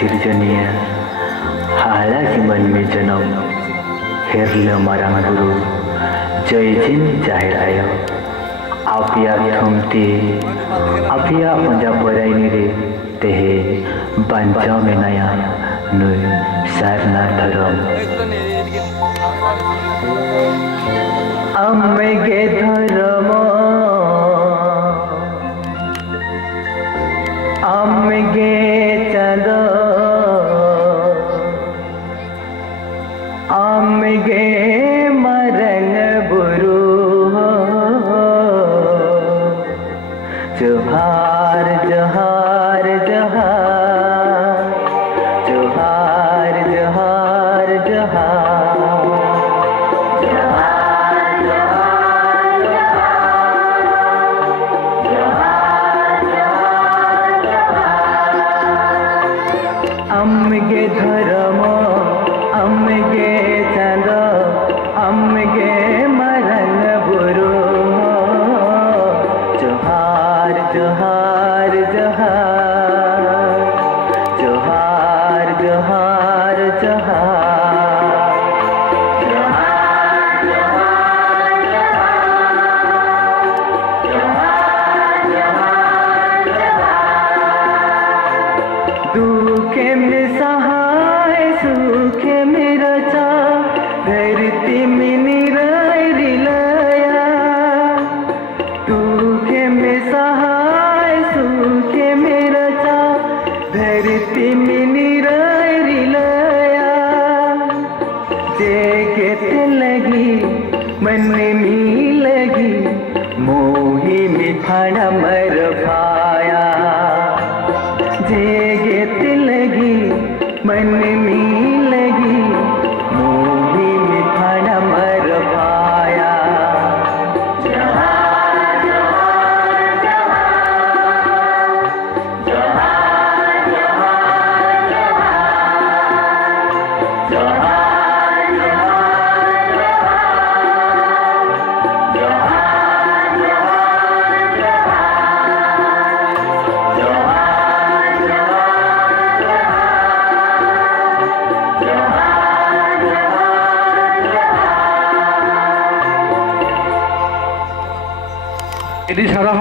सिर्जनीय हालाकी मन में जन्म हेरल मराम गुरु जय जिन जाहिर आयो आपिया थमते आपिया पंजा बराइनी रे तेहे बांचा में नया नुई सारना धरम अम्मेगे धरम अम्मेगे चंद अम्मेगे मरंग बुरु जोहार जोहार जोहार जोहार जोहार जोहार अम्मेगे धर्म अम्मेगे चंद अम्मेगे मरंग बुरु जोहार जोहार जोहार जोहार जोहार जोहार दुखे में सहाय सुखे में रचा धरती में निराई लया दुखे में सहाय सुखे में रचा धरती में निराई लया जेके लगी मन में लगी मोही मिठाना मर पाया जेगे लगी मन में लगी मोही मिठाना मर पाया এটি ছাড়া